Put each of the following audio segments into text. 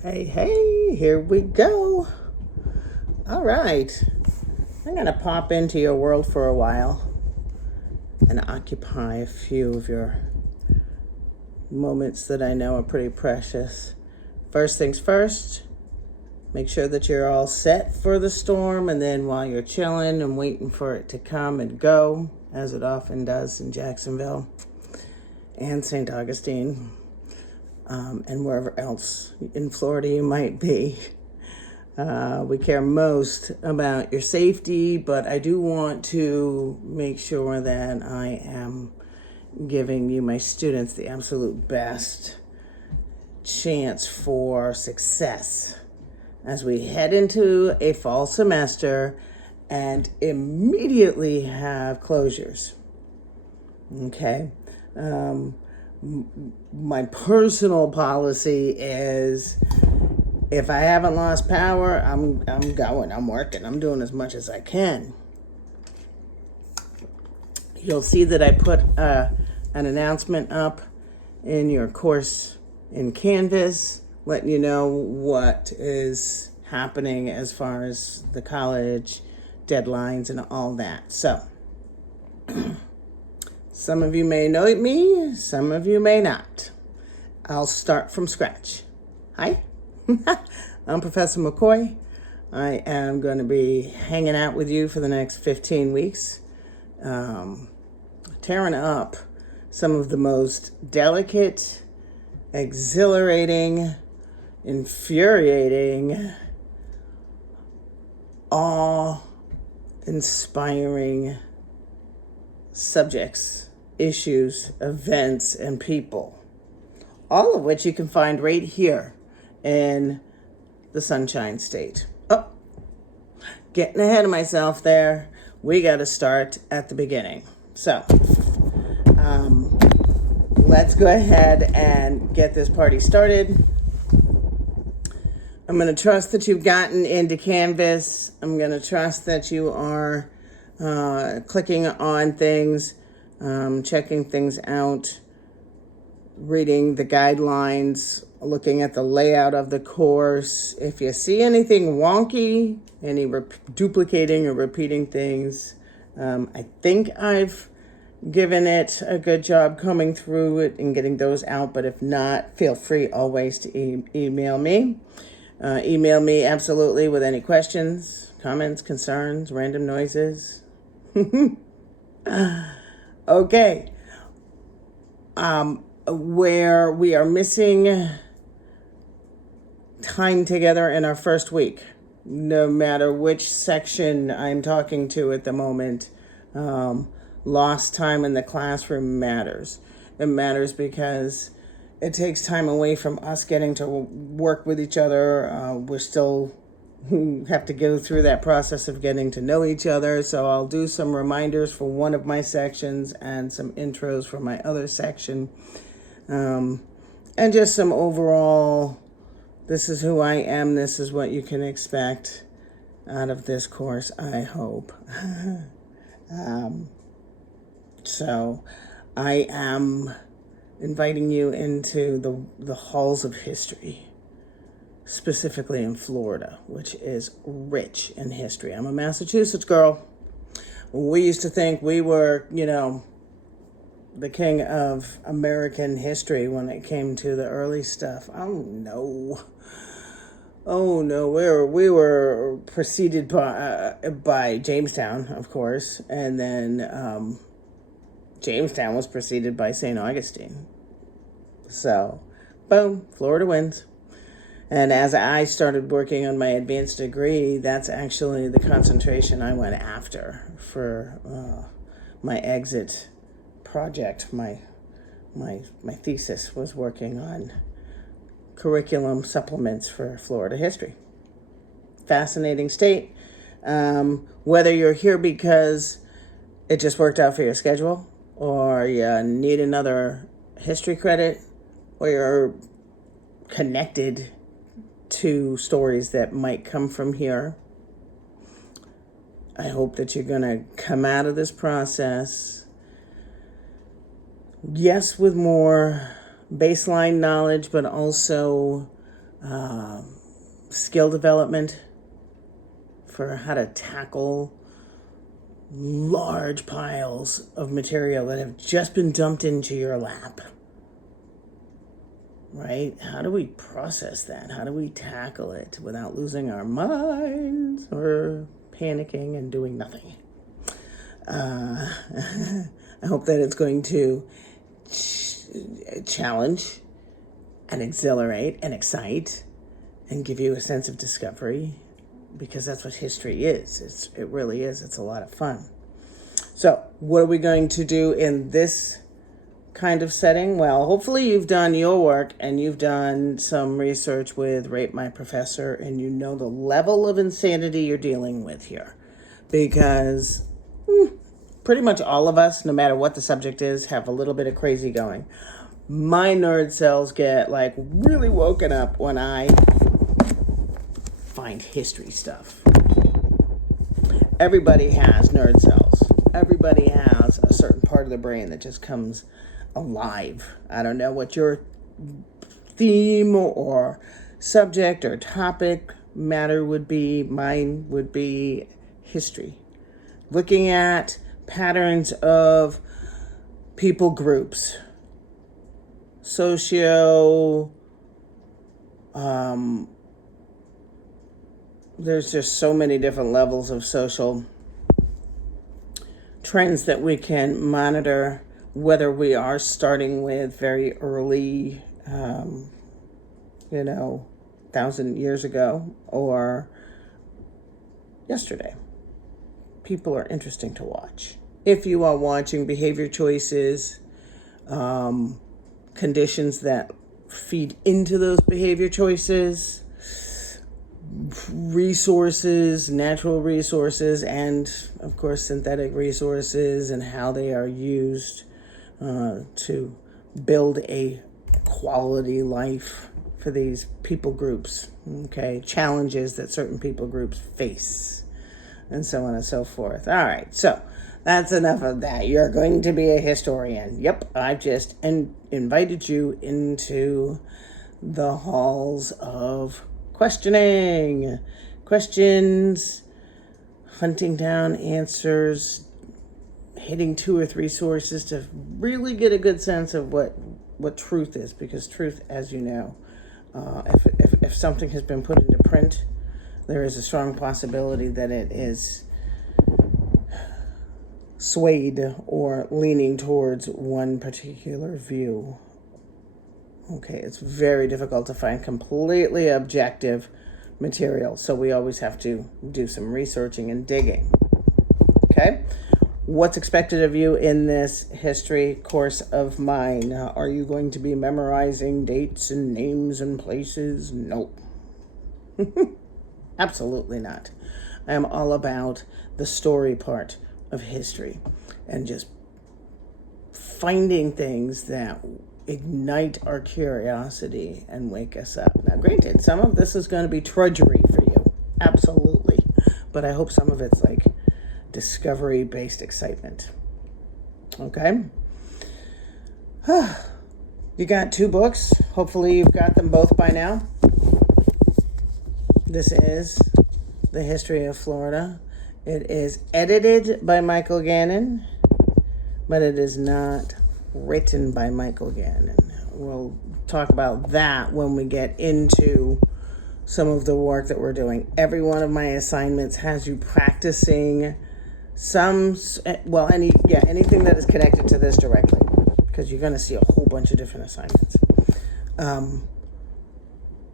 Hey, hey, here we go. All right. I'm going to pop into your world for a while and occupy a few of your moments that I know are pretty precious. First things first, make sure that you're all set for the storm, and then while you're chilling and waiting for it to come and go, as it often does in Jacksonville and St. Augustine, and wherever else in Florida you might be. We care most about your safety, but I do want to make sure that I am giving you, my students, the absolute best chance for success as we head into a fall semester and immediately have closures. Okay? My personal policy is if I haven't lost power, I'm going, I'm working, I'm doing as much as I can. You'll see that I put an announcement up in your course in Canvas, letting you know what is happening as far as the college deadlines and all that. So, some of you may know me, some of you may not. I'll start from scratch. Hi. I'm Professor McCoy. I am going to be hanging out with you for the next 15 weeks, tearing up some of the most delicate, exhilarating, infuriating, awe-inspiring subjects, issues, events, and people, all of which you can find right here in the Sunshine State. Oh, getting ahead of myself there. We got to start at the beginning. So, let's go ahead and get this party started. I'm going to trust that you've gotten into Canvas. I'm going to trust that you are clicking on things, checking things out, reading the guidelines, looking at the layout of the course. If you see anything wonky, any duplicating or repeating things, I think I've given it a good job coming through it and getting those out. But if not, feel free always to email me. Email me absolutely with any questions, comments, concerns, random noises. Okay. Where we are missing time together in our first week, no matter which section I'm talking to at the moment, lost time in the classroom matters. It matters because it takes time away from us getting to work with each other. We're still have to go through that process of getting to know each other. So I'll do some reminders for one of my sections and some intros for my other section. And just some overall, this is who I am, this is what you can expect out of this course, I hope. So I am inviting you into the halls of history, specifically in Florida, which is rich in history. I'm a Massachusetts girl. We used to think we were, the king of American history when it came to the early stuff. Oh no. We were preceded by Jamestown, of course, and then Jamestown was preceded by St. Augustine. So, boom, Florida wins. And as I started working on my advanced degree, that's actually the concentration I went after for my exit project. My thesis was working on curriculum supplements for Florida history. Fascinating state. Whether you're here because it just worked out for your schedule, or you need another history credit, or you're connected to stories that might come from here, I hope that you're going to come out of this process, yes, with more baseline knowledge, but also skill development for how to tackle large piles of material that have just been dumped into your lap. Right? How do we process that? How do we tackle it without losing our minds or panicking and doing nothing? I hope that it's going to challenge and exhilarate and excite and give you a sense of discovery, because that's what history is. It really is. It's a lot of fun. So what are we going to do in this kind of setting? Well, hopefully you've done your work and you've done some research with Rate My Professor, and you know the level of insanity you're dealing with here. Because pretty much all of us, no matter what the subject is, have a little bit of crazy going. My nerd cells get like really woken up when I find history stuff. Everybody has nerd cells. Everybody has a certain part of the brain that just comes alive. I don't know what your theme or subject or topic matter would be. Mine would be history. Looking at patterns of people groups, there's just so many different levels of social trends that we can monitor, whether we are starting with very early, 1,000 years ago or yesterday. People are interesting to watch. If you are watching behavior choices, conditions that feed into those behavior choices, resources, natural resources, and of course synthetic resources, and how they are used to build a quality life for these people groups, okay, challenges that certain people groups face, and so on and so forth. All right, so that's enough of that. You're going to be a historian. Yep, I've just invited you into the halls of questioning, questions, hunting down answers, hitting 2 or 3 sources to really get a good sense of what truth is. Because truth, as you know, if something has been put into print, there is a strong possibility that it is swayed or leaning towards one particular view. Okay, it's very difficult to find completely objective material, so we always have to do some researching and digging. Okay, what's expected of you in this history course of mine? Are you going to be memorizing dates and names and places? Nope. Absolutely not. I am all about the story part of history and just finding things that ignite our curiosity and wake us up. Now, granted, some of this is going to be drudgery for you. Absolutely. But I hope some of it's like discovery-based excitement. Okay? You got 2 books. Hopefully you've got them both by now. This is The History of Florida. It is edited by Michael Gannon, but it is not written by Michael Gannon. We'll talk about that when we get into some of the work that we're doing. Every one of my assignments has you practicing anything that is connected to this directly, because you're going to see a whole bunch of different assignments.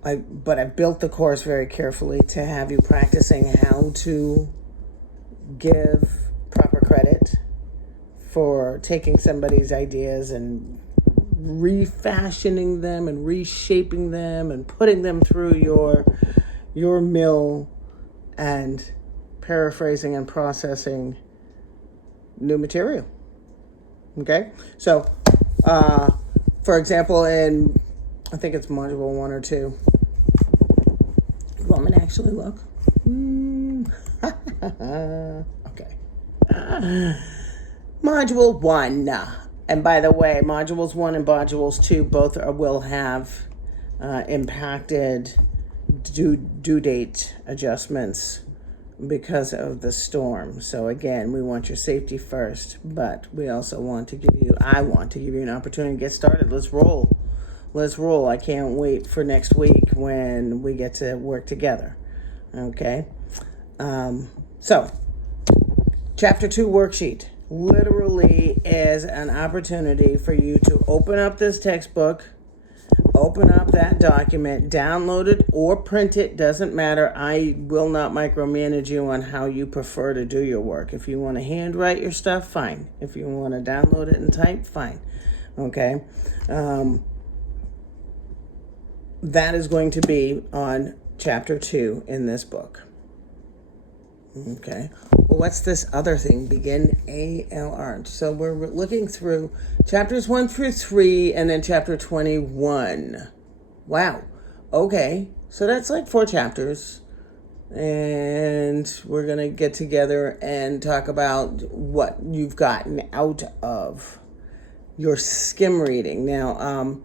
But I built the course very carefully to have you practicing how to give proper credit for taking somebody's ideas and refashioning them and reshaping them and putting them through your mill and paraphrasing and processing new material. Okay? So, for example, I think it's module 1 or 2. You want me to actually look? Okay. Module 1. And by the way, modules 1 and modules 2 both will have impacted due date adjustments because of the storm. So again, we want your safety first, but we also want to give you, I want to give you an opportunity to get started. Let's roll. Let's roll. I can't wait for next week when we get to work together. Okay. So chapter 2 worksheet literally is an opportunity for you to open up this textbook, open up that document, download it or print it, doesn't matter. I will not micromanage you on how you prefer to do your work. If you want to handwrite your stuff, fine. If you want to download it and type, fine. Okay. That is going to be on chapter 2 in this book. Okay. Well, what's this other thing? Begin ALR. So we're looking through chapters 1 through 3 and then chapter 21. Wow. Okay. So that's like 4 chapters. And we're going to get together and talk about what you've gotten out of your skim reading. Now,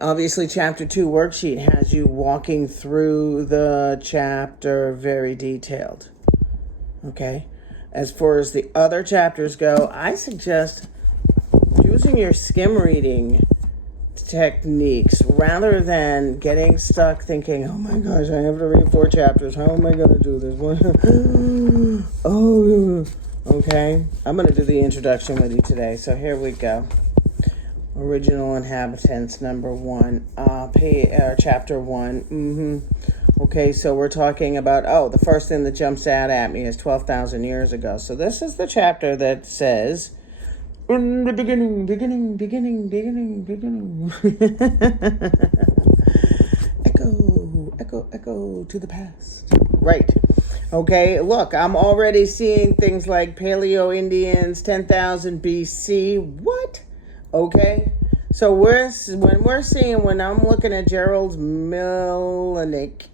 obviously, chapter 2 worksheet has you walking through the chapter very detailed. Okay. As far as the other chapters go, I suggest using your skim reading techniques rather than getting stuck thinking, oh my gosh, I have to read 4 chapters. How am I going to do this? Oh, okay. I'm going to do the introduction with you today. So here we go. Original inhabitants, number 1, chapter 1. Okay, so we're talking about, the first thing that jumps out at me is 12,000 years ago. So this is the chapter that says, in the beginning. Echo to the past. Right. Okay, look, I'm already seeing things like Paleo-Indians, 10,000 BC. What? Okay, so when I'm looking at Gerald Milnick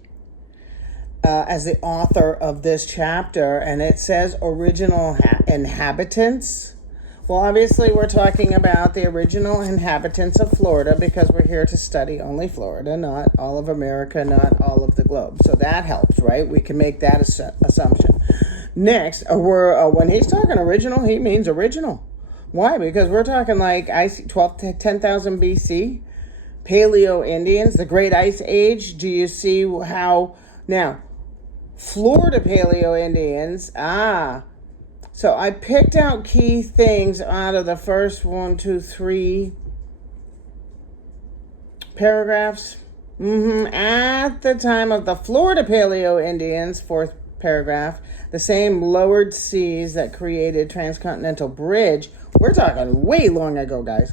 as the author of this chapter, and it says original inhabitants. Well, obviously we're talking about the original inhabitants of Florida because we're here to study only Florida, not all of America, not all of the globe. So that helps, right? We can make that assumption. Next, when he's talking original, he means original. Why? Because we're talking like 10,000 BC, Paleo-Indians, the Great Ice Age. Do you see how now Florida Paleo-Indians? So I picked out key things out of the first 1, 2, 3 paragraphs. At the time of the Florida Paleo-Indians, 4th paragraph, the same lowered seas that created transcontinental bridge. We're talking way long ago, guys.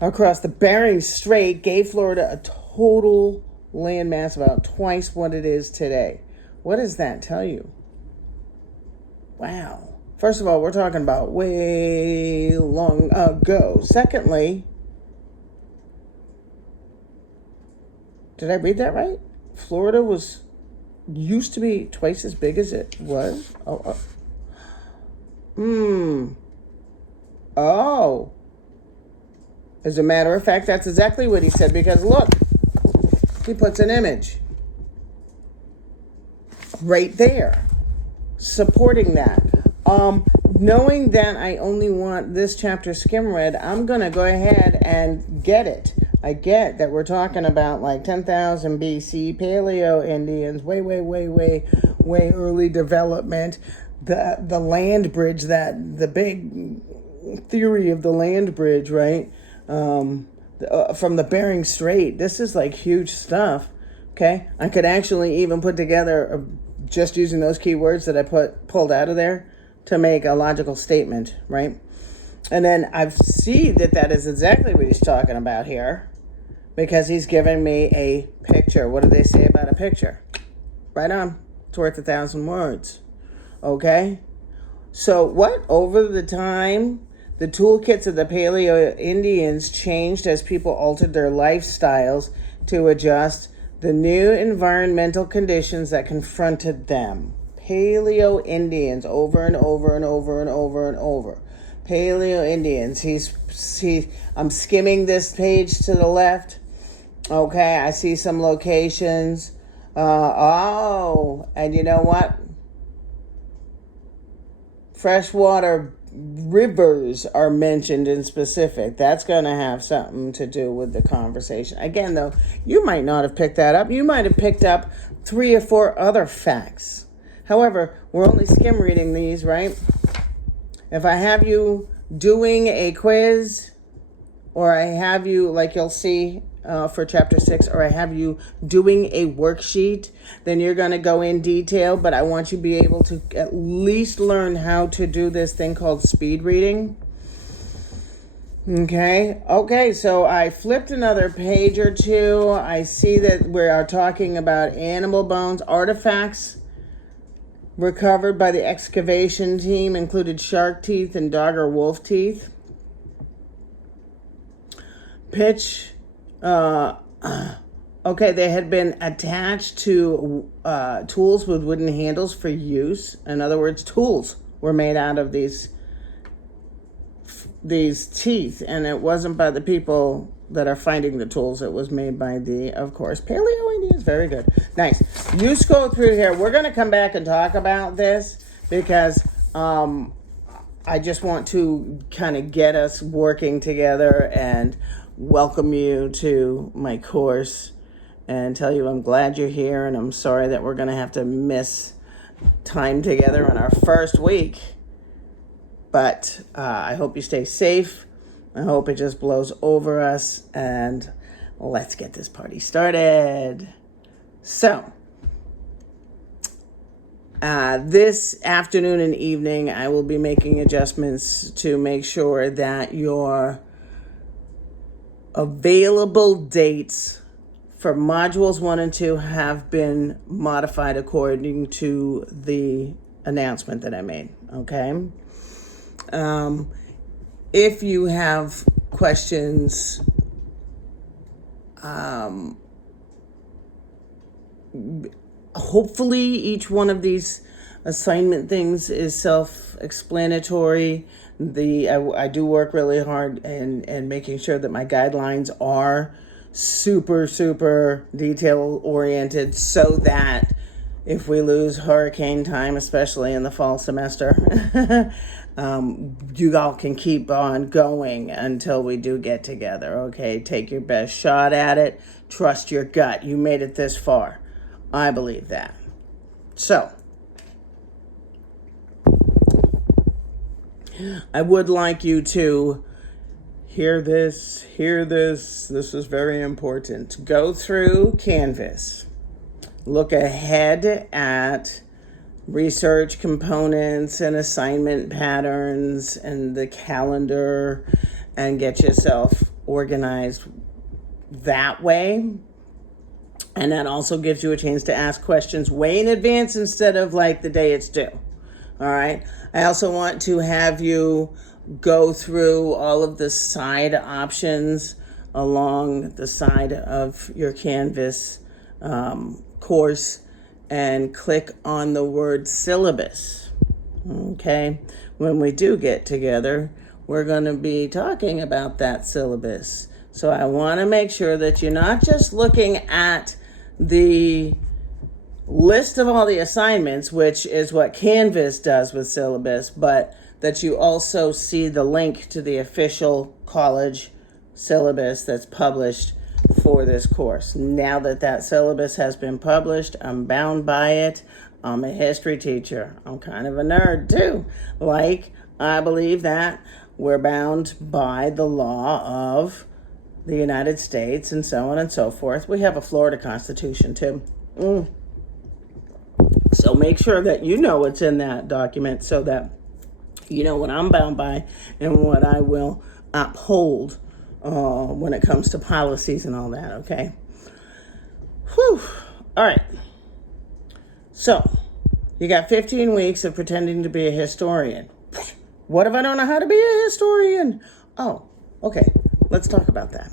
Across the Bering Strait gave Florida a total land mass about twice what it is today. What does that tell you? Wow. First of all, we're talking about way long ago. Secondly, did I read that right? Florida used to be twice as big as it was? As a matter of fact, that's exactly what he said, because look, he puts an image right there supporting that. Knowing that I only want this chapter skim read, I'm going to go ahead and get it. I get that we're talking about like 10,000 BC, Paleo-Indians, way early development. The land bridge, the big theory of the land bridge, right? From the Bering Strait. This is like huge stuff. Okay, I could actually even put together just using those keywords that I pulled out of there to make a logical statement, right? And then I see that is exactly what he's talking about here, because he's giving me a picture. What do they say about a picture? Right on. It's worth 1,000 words. Okay? So what? Over the time, the toolkits of the Paleo-Indians changed as people altered their lifestyles to adjust the new environmental conditions that confronted them. Paleo-Indians, over and over and over and over and over. Paleo-Indians. I'm skimming this page to the left. Okay, I see some locations. And you know what? Freshwater rivers are mentioned in specific. That's going to have something to do with the conversation. Again, though, you might not have picked that up. You might have picked up 3 or 4 other facts. However, we're only skim reading these, right? If I have you doing a quiz, or I have you, like you'll see for chapter 6, or I have you doing a worksheet, then you're going to go in detail, but I want you to be able to at least learn how to do this thing called speed reading. Okay, so I flipped another page or two. I see that we are talking about animal bones. Artifacts recovered by the excavation team included shark teeth and dog or wolf teeth. Pitch, okay, they had been attached to tools with wooden handles for use. In other words, tools were made out of these teeth, and it wasn't by the people that are finding the tools. It was made by the, of course, Paleo-Indians. Very good. Nice. You scroll through here. We're going to come back and talk about this because I just want to kind of get us working together and welcome you to my course and tell you I'm glad you're here, and I'm sorry that we're going to have to miss time together in our first week. But I hope you stay safe. I hope it just blows over us, and let's get this party started. So, this afternoon and evening, I will be making adjustments to make sure that your available dates for modules 1 and 2 have been modified according to the announcement that I made, okay? If you have questions, hopefully each one of these assignment things is self-explanatory. I do work really hard and making sure that my guidelines are super detail oriented, so that if we lose hurricane time, especially in the fall semester, you all can keep on going until we do get together. Okay, take your best shot at it. Trust your gut. You made it this far. I believe that. So, I would like you to hear this. This is very important. Go through Canvas. Look ahead at research components and assignment patterns and the calendar, and get yourself organized that way. And that also gives you a chance to ask questions way in advance instead of like the day it's due. All right. I also want to have you go through all of the side options along the side of your Canvas course and click on the word syllabus. Okay. When we do get together, we're going to be talking about that syllabus. So I want to make sure that you're not just looking at the list of all the assignments, which is what Canvas does with syllabus, but that you also see the link to the official college syllabus that's published for this course. Now that syllabus has been published, I'm bound by it. I'm a history teacher. I'm kind of a nerd too. I believe that we're bound by the law of the United States and so on and so forth. We have a Florida Constitution too. So make sure that you know what's in that document so that you know what I'm bound by and what I will uphold when it comes to policies and all that, okay? Whew. All right. So, you got 15 weeks of pretending to be a historian. What if I don't know how to be a historian? Oh, okay. Let's talk about that.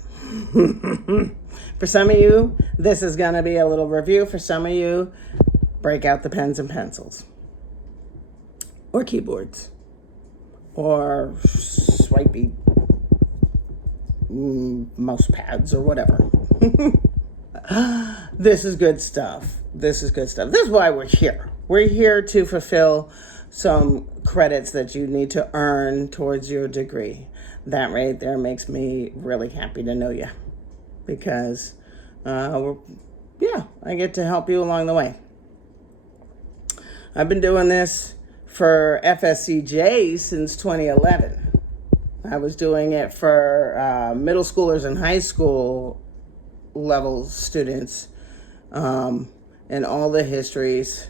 For some of you, this is going to be a little review. For some of you, break out the pens and pencils. Or keyboards. Or swipey mouse pads or whatever. This is good stuff. This is good stuff. This is why we're here. We're here to fulfill some credits that you need to earn towards your degree. That right there makes me really happy to know you, because, I get to help you along the way. I've been doing this for FSCJ since 2011. I was doing it for middle schoolers and high school level students, in all the histories,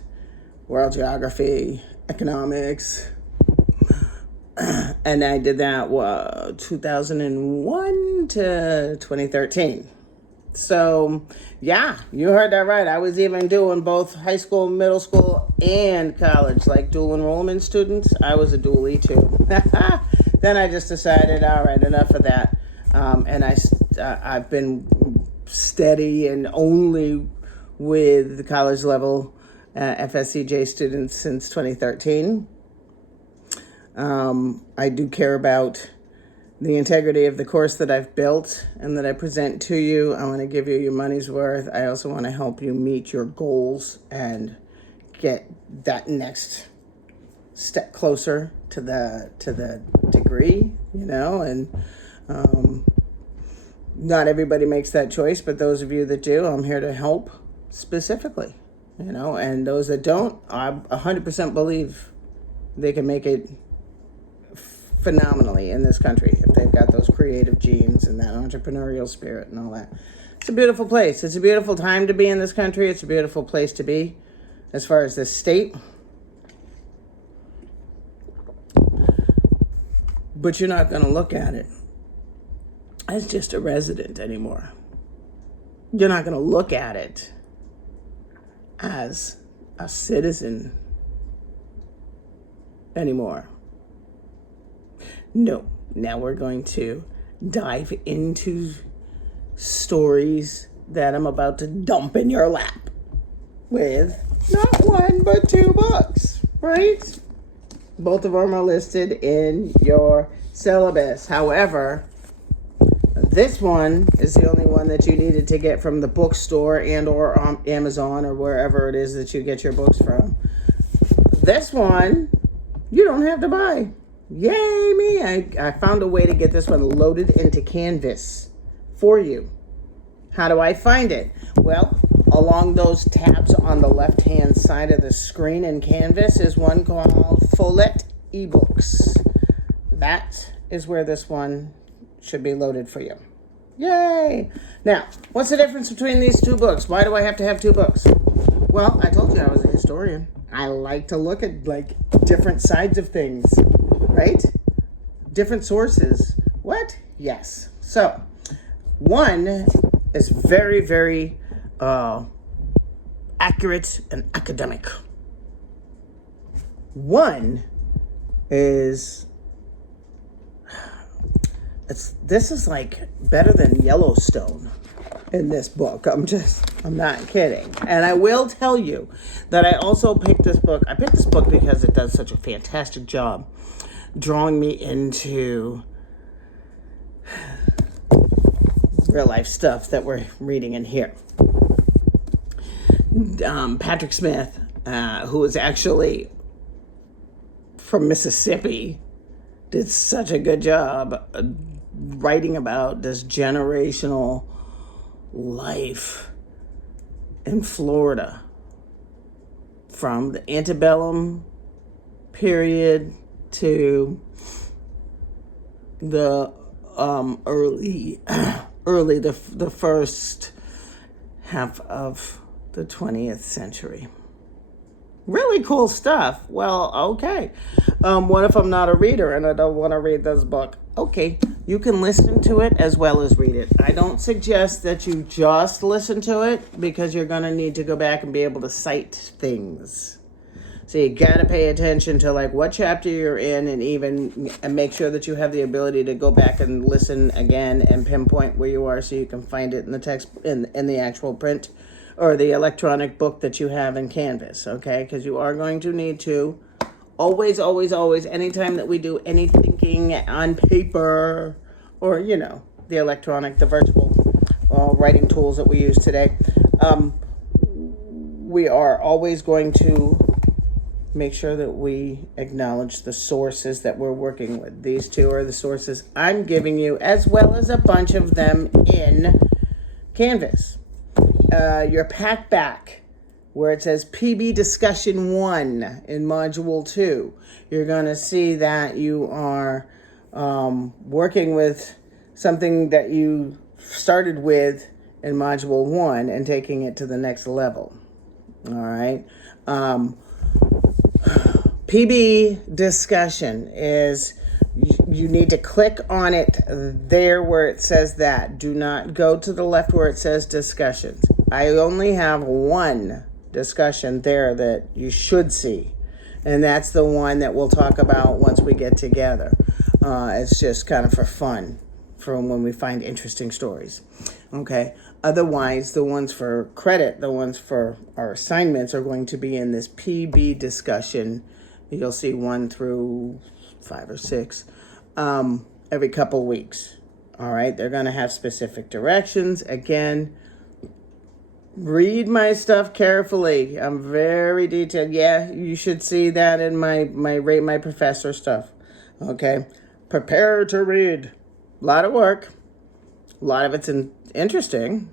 world geography, economics. And I did that 2001 to 2013. So, yeah, you heard that right. I was even doing both high school, middle school, and college, like dual enrollment students. I was a dualie too. Then I just decided, all right, enough of that. And I've been steady and only with the college level FSCJ students since 2013. I do care about the integrity of the course that I've built and that I present to you. I want to give you your money's worth. I also want to help you meet your goals and get that next step closer to the degree, and not everybody makes that choice, but those of you that do, I'm here to help specifically, and those that don't, I 100% believe they can make it phenomenally in this country if they've got those creative genes and that entrepreneurial spirit and all that. It's a beautiful place. It's a beautiful time to be in this country. It's a beautiful place to be as far as this state. But you're not going to look at it as just a resident anymore. You're not going to look at it as a citizen anymore. No. Now we're going to dive into stories that I'm about to dump in your lap with not one, but 2 books, right? Both of them are listed in your syllabus. However, this one is the only one that you needed to get from the bookstore and or Amazon or wherever it is that you get your books from. This one, you don't have to buy. Yay me! I found a way to get this one loaded into Canvas for you. How do I find it? Well, along those tabs on the left-hand side of the screen in Canvas is one called Follett eBooks. That is where this one should be loaded for you. Yay! Now, what's the difference between these 2 books? Why do I have to have 2 books? Well, I told you I was a historian. I like to look at different sides of things, right? Different sources. What? Yes. So, one is very, very accurate and academic. One is this is like better than Yellowstone in this book. I'm not kidding. And I will tell you that I also picked this book. I picked this book because it does such a fantastic job drawing me into real life stuff that we're reading in here. Patrick Smith, who is actually from Mississippi, did such a good job writing about this generational life in Florida from the antebellum period to the the first half of the 20th century. Really cool stuff. Well, okay. What if I'm not a reader and I don't want to read this book? Okay, you can listen to it as well as read it. I don't suggest that you just listen to it because you're going to need to go back and be able to cite things. So you got to pay attention to what chapter you're in and make sure that you have the ability to go back and listen again and pinpoint where you are so you can find it in the text in the actual print or the electronic book that you have in Canvas, okay? Because you are going to need to always, anytime that we do any thinking on paper or, the electronic, the virtual, writing tools that we use today. We are always going to make sure that we acknowledge the sources that we're working with. These two are the sources I'm giving you, as well as a bunch of them in Canvas. Your pack back, where it says PB Discussion 1 in Module 2, you're going to see that you are working with something that you started with in Module 1 and taking it to the next level. All right. PB Discussion is, you need to click on it there where it says that. Do not go to the left where it says discussions. I only have one discussion there that you should see, and that's the one that we'll talk about once we get together. It's just kind of for fun, for when we find interesting stories. Okay. Otherwise, the ones for credit, the ones for our assignments are going to be in this PB Discussion. You'll see 1 through 5 or 6 every couple weeks. All right. They're going to have specific directions. Again, read my stuff carefully. I'm very detailed. Yeah, you should see that in my Rate My Professor stuff. Okay. Prepare to read. A lot of work. A lot of it's interesting.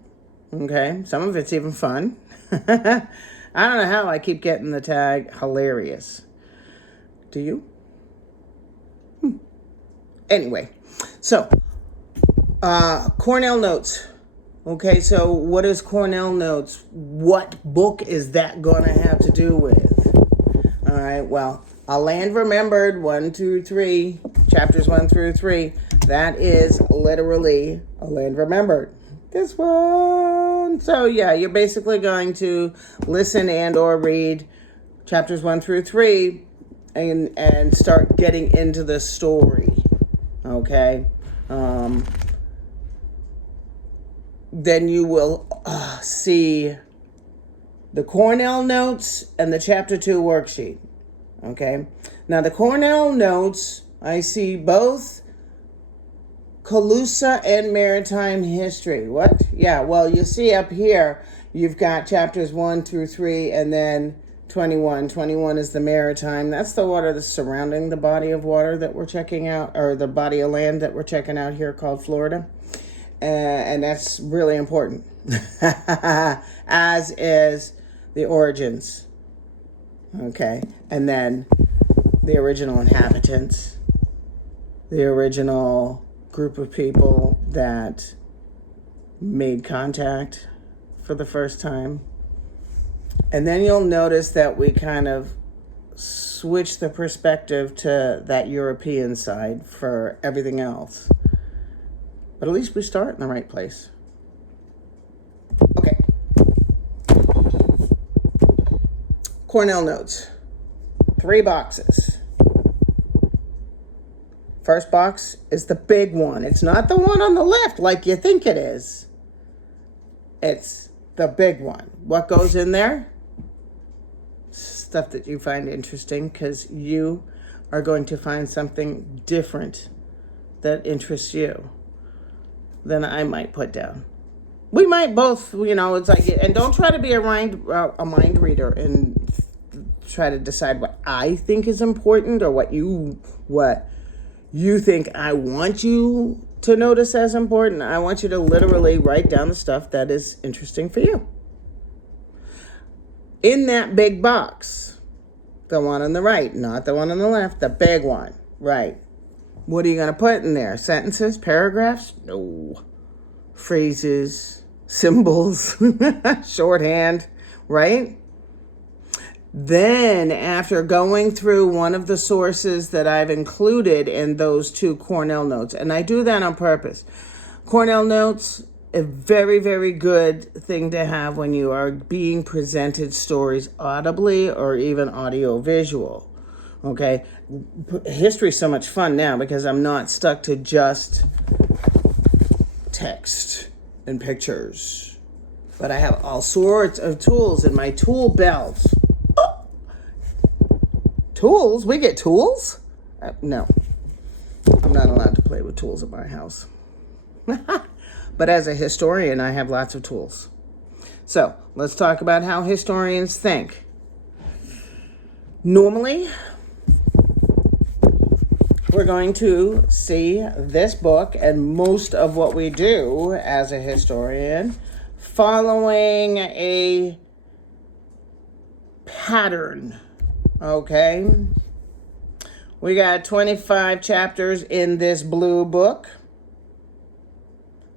Okay. Some of it's even fun. I don't know how I keep getting the tag hilarious. Do you? Anyway, so Cornell Notes. Okay, so what is Cornell Notes? What book is that going to have to do with? All right, well, A Land Remembered, 1, 2, 3, chapters 1 through 3. That is literally A Land Remembered. This one. So yeah, you're basically going to listen and or read chapters 1 through 3 and start getting into the story. Okay. Then you will see the Cornell Notes and the Chapter 2 worksheet. Okay. Now the Cornell Notes, I see both Calusa and Maritime History. What? Yeah, well, you see up here, you've got chapters 1 through 3 and then 21. 21 is the maritime. That's the water that's surrounding the body of water that we're checking out, or the body of land that we're checking out here called Florida. And that's really important, as is the origins. Okay. And then the original inhabitants, the original group of people that made contact for the first time. And then you'll notice that we kind of switch the perspective to that European side for everything else. But at least we start in the right place. Okay. Cornell Notes. 3 boxes. First box is the big one. It's not the one on the left like you think it is. It's the big one. What goes in there? Stuff that you find interesting, because you are going to find something different that interests you than I might put down. We might both, it's like, and don't try to be a mind reader and try to decide what I think is important or what you think I want you to notice as important. I want you to literally write down the stuff that is interesting for you. In that big box, the one on the right, not the one on the left, the big one, right? What are you going to put in there? Sentences, paragraphs? No. Phrases, symbols, shorthand, right? Then, after going through one of the sources that I've included in those 2 Cornell Notes, and I do that on purpose. Cornell Notes, a very, very good thing to have when you are being presented stories audibly or even audio-visual. Okay? History is so much fun now because I'm not stuck to just text and pictures. But I have all sorts of tools in my tool belt. Tools? We get tools? No. I'm not allowed to play with tools at my house. But as a historian, I have lots of tools. So let's talk about how historians think. Normally, we're going to see this book and most of what we do as a historian following a pattern, okay? We got 25 chapters in this blue book.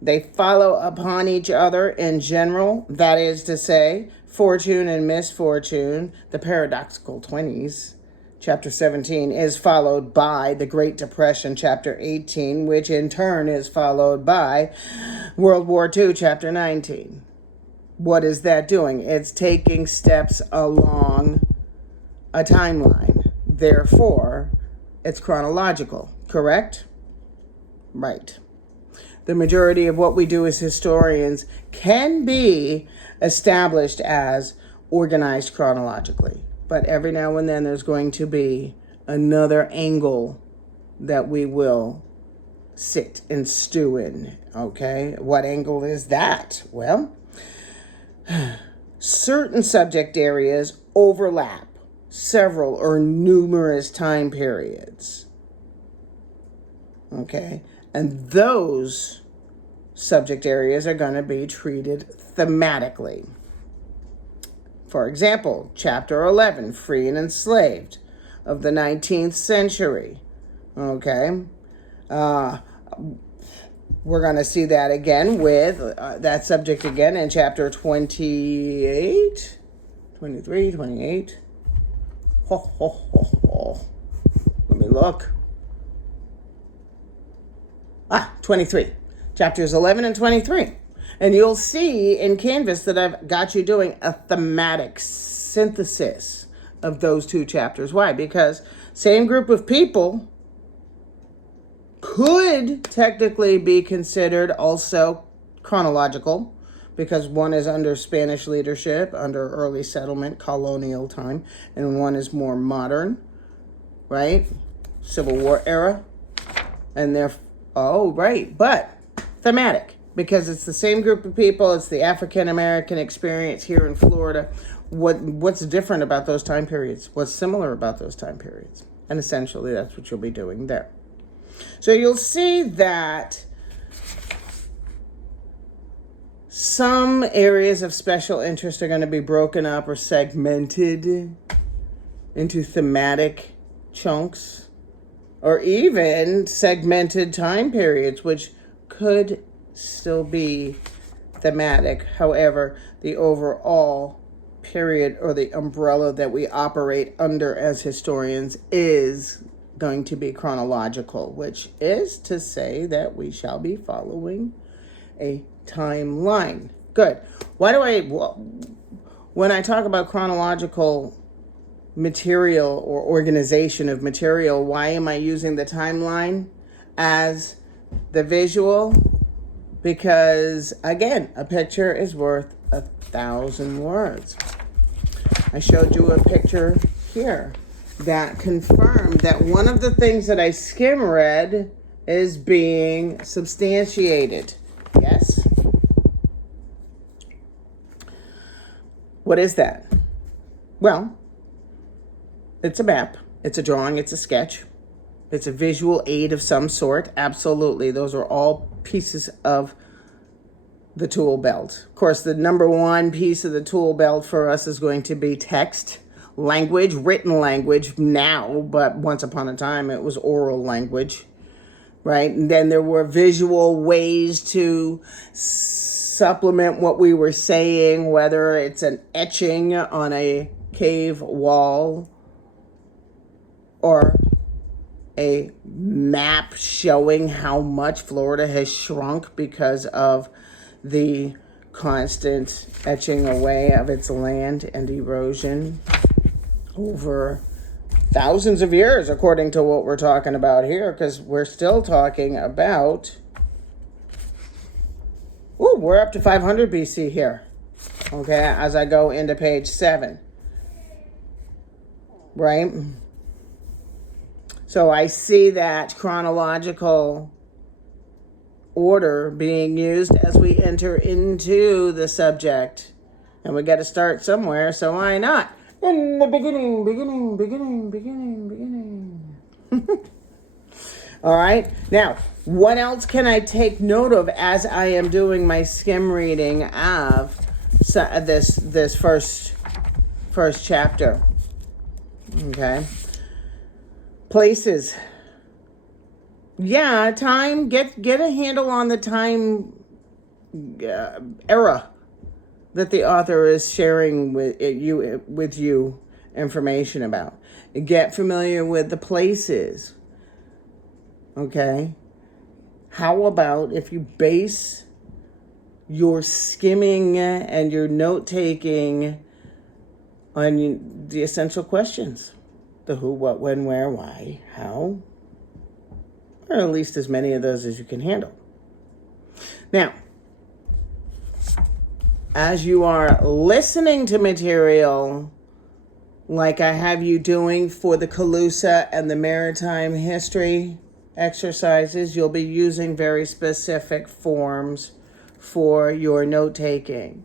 They follow upon each other in general, that is to say, fortune and misfortune, the paradoxical 20s. Chapter 17 is followed by the Great Depression, chapter 18, which in turn is followed by World War II, chapter 19. What is that doing? It's taking steps along a timeline. Therefore, it's chronological, correct? Right. The majority of what we do as historians can be established as organized chronologically. But every now and then there's going to be another angle that we will sit and stew in, okay? What angle is that? Well, certain subject areas overlap several or numerous time periods, okay? And those subject areas are going to be treated thematically. For example, chapter 11, Free and Enslaved, of the 19th century. Okay? We're going to see that again with that subject again in chapter 28, 23, 28. Ho, ho, ho, ho. Let me look. 23. Chapters 11 and 23. And you'll see in Canvas that I've got you doing a thematic synthesis of those two chapters. Why? Because same group of people could technically be considered also chronological, because one is under Spanish leadership, under early settlement, colonial time, and one is more modern, right? Civil War era. And they're, but thematic. Because it's the same group of people, it's the African American experience here in Florida. What's different about those time periods? What's similar about those time periods? And essentially, that's what you'll be doing there. So you'll see that some areas of special interest are going to be broken up or segmented into thematic chunks, or even segmented time periods, which could still be thematic. However, the overall period or the umbrella that we operate under as historians is going to be chronological, which is to say that we shall be following a timeline. Good. When I talk about chronological material or organization of material, why am I using the timeline as the visual? Because, again, a picture is worth 1,000 words. I showed you a picture here that confirmed that one of the things that I skim read is being substantiated. Yes? What is that? Well, it's a map, it's a drawing, it's a sketch. It's a visual aid of some sort. Absolutely. Those are all pieces of the tool belt. Of course, the number one piece of the tool belt for us is going to be text, language, written language now, but once upon a time it was oral language, right? And then there were visual ways to supplement what we were saying, whether it's an etching on a cave wall or a map showing how much Florida has shrunk because of the constant etching away of its land and erosion over thousands of years, according to what we're talking about here, because we're still talking about, we're up to 500 BC here, okay, as I go into page 7, right? So I see that chronological order being used as we enter into the subject. And we got to start somewhere, so why not? In the beginning. All right. Now, what else can I take note of as I am doing my skim reading of this first chapter? Okay. Places. Yeah, time. Get a handle on the time era that the author is sharing with you information about. Get familiar with the places. Okay? How about if you base your skimming and your note-taking on the essential questions? The who, what, when, where, why, how? Or at least as many of those as you can handle. Now, as you are listening to material like I have you doing for the Calusa and the maritime history exercises, you'll be using very specific forms for your note-taking.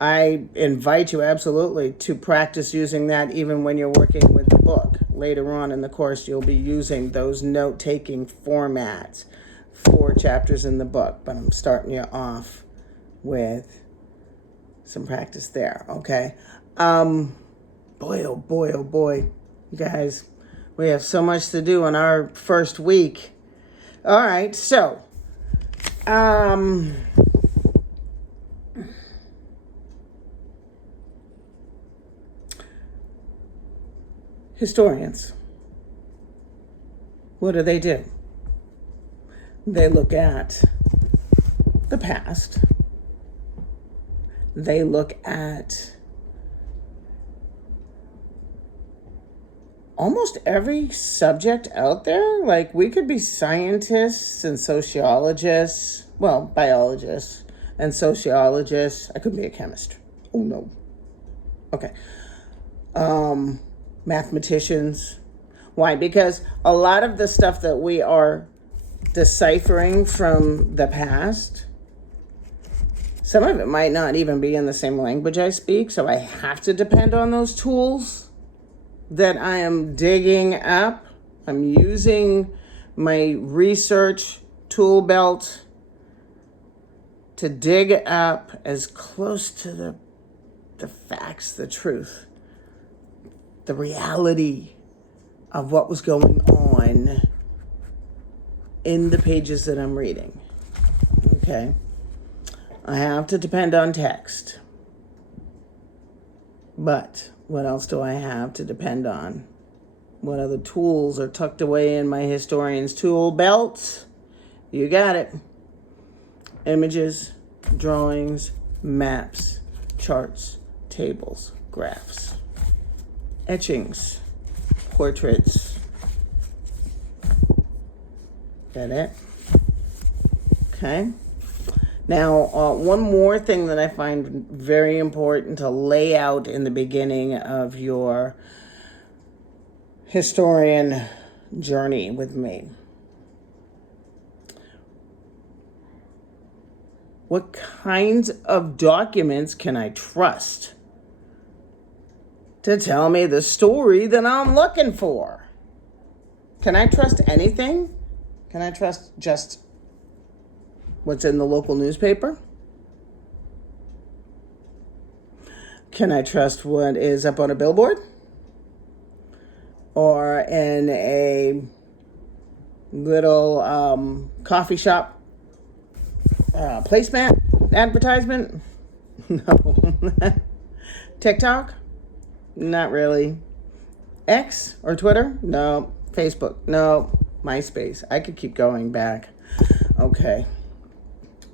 I invite you absolutely to practice using that even when you're working with the book. Later on in the course, you'll be using those note-taking formats for chapters in the book, but I'm starting you off with some practice there, okay? Boy, oh boy, you guys, we have so much to do in our first week. All right, so, historians, what do? They look at the past. They look at almost every subject out there. Like, we could be scientists and sociologists, well, biologists and sociologists. I could be a chemist. Oh, no. Okay. Mathematicians. Why? Because a lot of the stuff that we are deciphering from the past, some of it might not even be in the same language I speak, so I have to depend on those tools that I am digging up. I'm using my research tool belt to dig up as close to the facts, the truth, the reality of what was going on in the pages that I'm reading. Okay? I have to depend on text. But what else do I have to depend on? What other tools are tucked away in my historian's tool belt? You got it. Images, drawings, maps, charts, tables, graphs, etchings, portraits. Got it? Okay. Now, one more thing that I find very important to lay out in the beginning of your historian journey with me. What kinds of documents can I trust to tell me the story that I'm looking for? Can I trust anything? Can I trust just what's in the local newspaper? Can I trust what is up on a billboard? Or in a little coffee shop placemat advertisement? No. TikTok? Not really. X or Twitter? No. Facebook? No. MySpace. I could keep going back. Okay.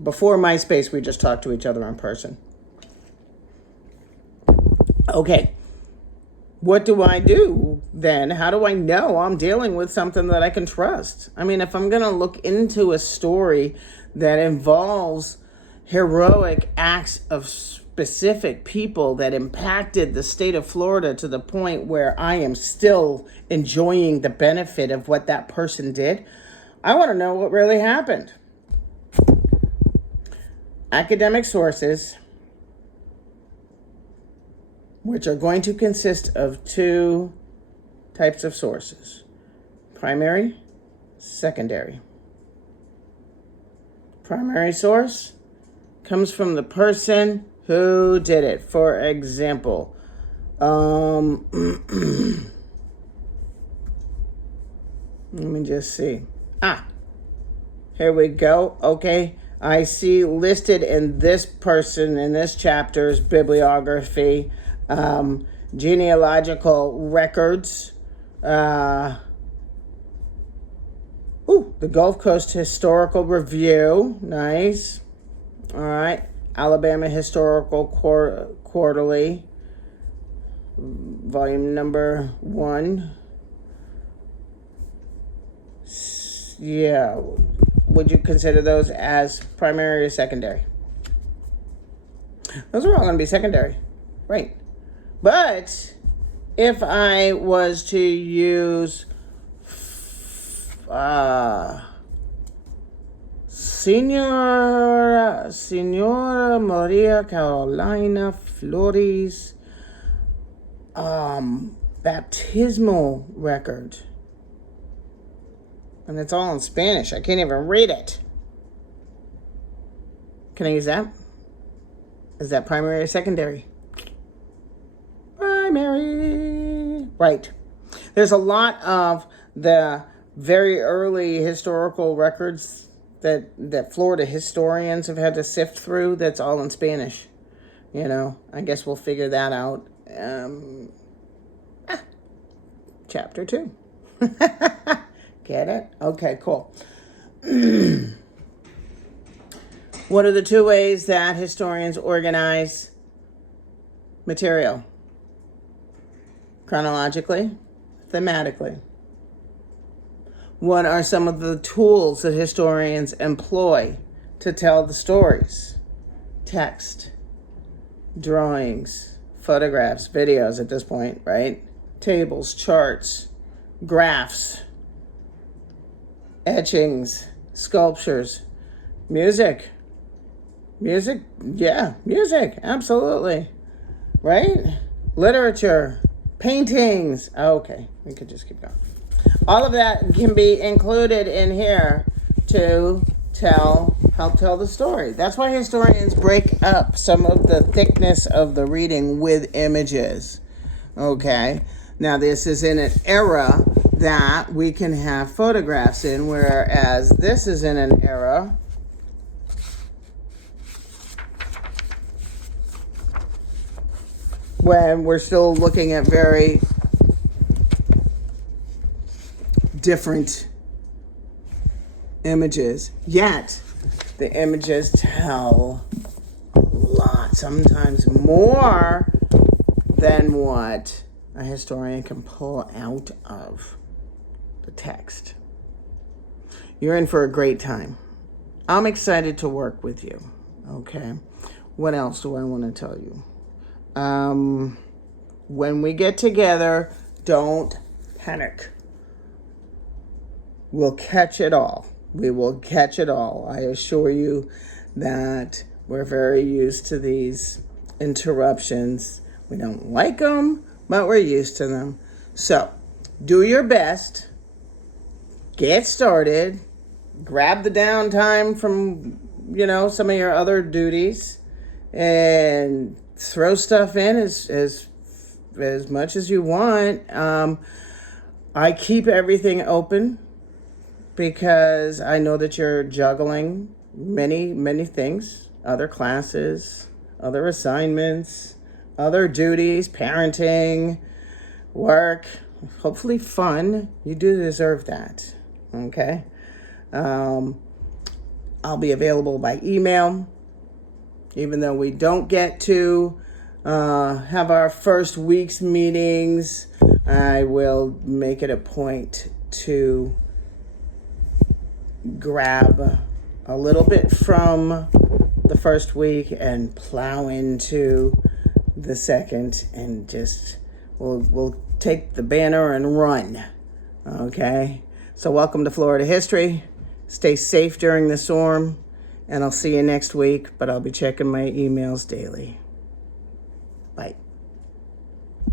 Before MySpace, we just talked to each other in person. Okay. What do I do then? How do I know I'm dealing with something that I can trust? I mean, if I'm going to look into a story that involves heroic acts of specific people that impacted the state of Florida to the point where I am still enjoying the benefit of what that person did, I want to know what really happened. academic sources, which are going to consist of two types of sources: primary, secondary. Primary source comes from the person who did it. For example, let me just see. Here we go. Okay, I see listed in this person, in this chapter's bibliography, genealogical records. The Gulf Coast Historical Review. Nice. All right. Alabama Historical Quarterly. Volume number 1. Yeah. Would you consider those as primary or secondary? Those are all going to be secondary. Right. But if I was to use Senora Maria Carolina Flores baptismal record, and it's all in Spanish. I can't even read it. Can I use that? Is that primary or secondary? Primary. Right. There's a lot of the very early historical records that Florida historians have had to sift through that's all in Spanish. I guess we'll figure that out. Chapter 2. Get it? Okay, cool. What are the two ways that historians organize material? Chronologically, thematically. What are some of the tools that historians employ to tell the stories? Text, drawings, photographs, videos at this point, right? Tables, charts, graphs, etchings, sculptures, music. Music, absolutely. Right? Literature, paintings. Okay, we could just keep going. All of that can be included in here to help tell the story. That's why historians break up some of the thickness of the reading with images. Okay? Now, this is in an era that we can have photographs in, whereas this is in an era when we're still looking at very different images, yet the images tell a lot, sometimes more than what a historian can pull out of the text. You're in for a great time. I'm excited to work with you. Okay. What else do I want to tell you? When we get together, don't panic. We'll catch it all. We will catch it all. I assure you that we're very used to these interruptions. We don't like them, but we're used to them. So, do your best. Get started. Grab the downtime from, some of your other duties and throw stuff in as much as you want. I keep everything open because I know that you're juggling many, many things, other classes, other assignments, other duties, parenting, work, hopefully fun. You do deserve that, okay? I'll be available by email, even though we don't get to have our first week's meetings. I will make it a point to grab a little bit from the first week and plow into the second, and just we'll take the banner and run. Okay? So welcome to Florida History. Stay safe during the storm, And I'll see you next week, but I'll be checking my emails daily. Bye.